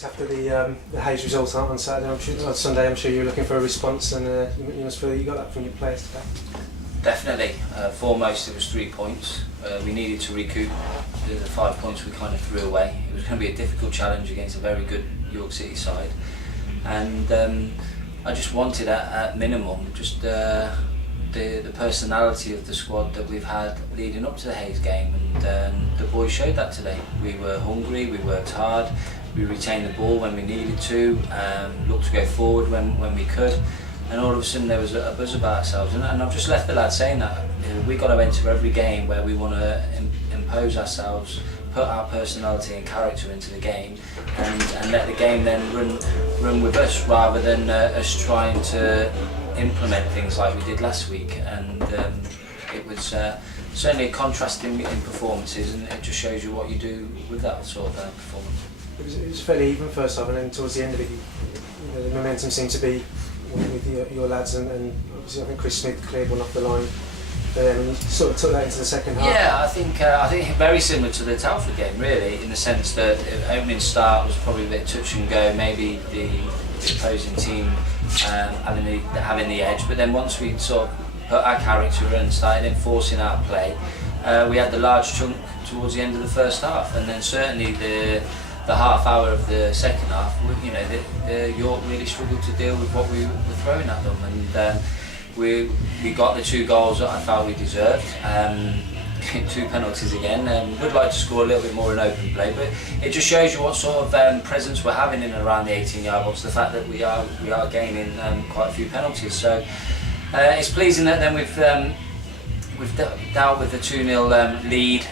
weeks after the Hayes result on Saturday, on Sunday, I'm sure you were looking for a response, and you must feel you got that from your players today. Definitely. Foremost, it was 3 points. We needed to recoup the 5 points we kind of threw away. It was going to be a difficult challenge against a very good York City side, and I just wanted at minimum just the personality of the squad that we've had leading up to the Hayes game, and the boys showed that today. We were hungry, we worked hard, we retained the ball when we needed to, looked to go forward when we could, and all of a sudden there was a buzz about ourselves, and I've just left the lads saying that we've got to enter every game where we want to impose ourselves, put our personality and character into the game, and let the game then run with us, rather than us trying to implement things like we did last week. And it was certainly a contrast in performances, and it just shows you what you do with that sort of performance. It was fairly even first half, and then towards the end of it, the momentum seemed to be with your lads, and obviously I think Chris Smith cleared one off the line. And you sort of took that into the second half. Yeah, I think very similar to the Tamworth game, really, in the sense that the opening start was probably a bit touch and go. Maybe the opposing team having the edge, but then once we sort of put our character and started enforcing our play, we had the large chunk towards the end of the first half, and then certainly the half hour of the second half, you know, the York really struggled to deal with what we were throwing at them, and we got the 2 goals that I felt we deserved. 2 penalties again. Would like to score a little bit more in open play, but it just shows you what sort of presence we're having in and around the 18-yard box. The fact that we are gaining quite a few penalties. So it's pleasing that then we've dealt with the 2-0 lead.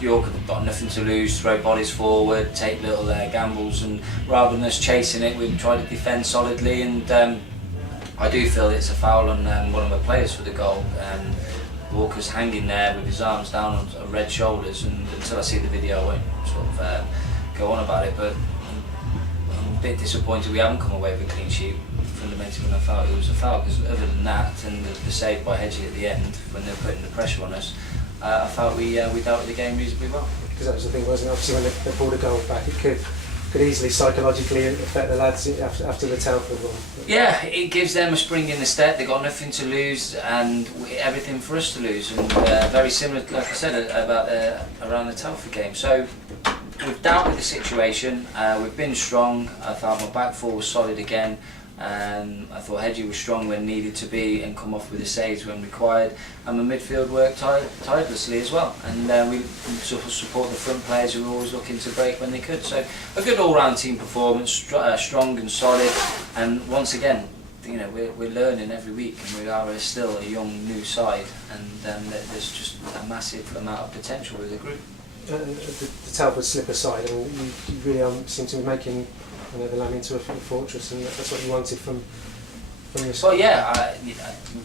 York have got nothing to lose, throw bodies forward, take little gambles, and rather than us chasing it, we've tried to defend solidly. And I do feel it's a foul on one of the players for the goal. Walker's hanging there with his arms down on red shoulders, and until I see the video I won't sort of go on about it, but I'm a bit disappointed we haven't come away with a clean sheet fundamentally when I felt it was a foul, because other than that and the save by Hedgie at the end when they were putting the pressure on us, I felt we dealt with the game reasonably well. Because that was the thing, wasn't it? Obviously when they pulled a goal back, it could easily psychologically affect the lads after the Telford one. Yeah, it gives them a spring in the step. They've got nothing to lose and everything for us to lose, and very similar, like I said, about around the Telford game. So we've dealt with the situation, we've been strong. I thought my back four was solid again. I thought Hedgie was strong when needed to be and come off with the saves when required, and my midfield worked tirelessly as well, and we sort of support the front players who were always looking to break when they could. So a good all-round team performance, strong and solid, and once again, you know, we're learning every week, and we are still a young new side, and there's just a massive amount of potential with the group. The Telford slip aside, I mean, you really seem to be making the land into a fortress, and that's what you wanted from this. Well, yeah,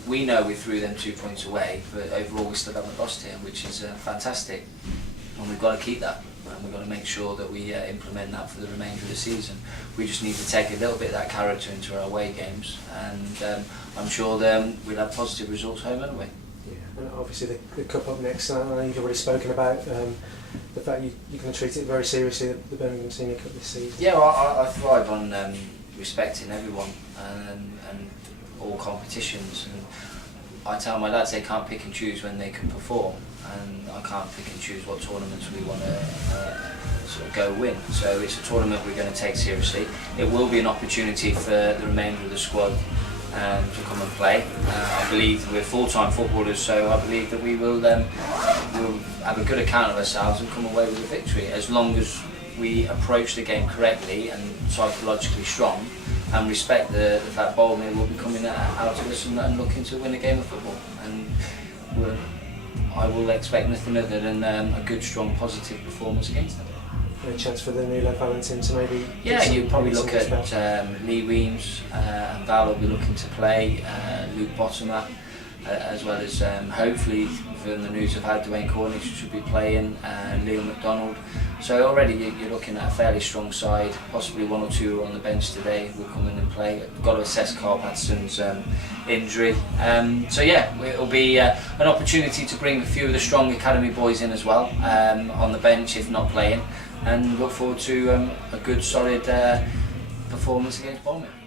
we know we threw them 2 points away, but overall we still haven't lost here, which is fantastic, and we've got to keep that, and we've got to make sure that we implement that for the remainder of the season. We just need to take a little bit of that character into our away games, and I'm sure we'll have positive results home and away. Yeah, and obviously the cup up next. I know you've already spoken about the fact you're going to treat it very seriously, the Birmingham Senior Cup this season. Yeah, well, I thrive on respecting everyone and all competitions, and I tell my lads they can't pick and choose when they can perform, and I can't pick and choose what tournaments we want to sort of go win. So it's a tournament we're going to take seriously. It will be an opportunity for the remainder of the squad to come and play. I believe we're full-time footballers, so I believe that we will have a good account of ourselves and come away with a victory, as long as we approach the game correctly and psychologically strong, and respect the fact Boldmere will be coming out of us and looking to win a game of football. And I will expect nothing other than a good, strong, positive performance against them. A chance for the new lad Valentin to maybe... Yeah, you probably look at Lee Weems, and Val will be looking to play, Luke Bottomer, as well as hopefully, from the news I've had, Dwayne Cornish should be playing, Leo McDonald. So already you're looking at a fairly strong side, possibly 1 or 2 on the bench today will come in and play. Got to assess Carl Patterson's injury. So yeah, it'll be an opportunity to bring a few of the strong academy boys in as well, on the bench if not playing. and look forward to a good solid performance against Bournemouth.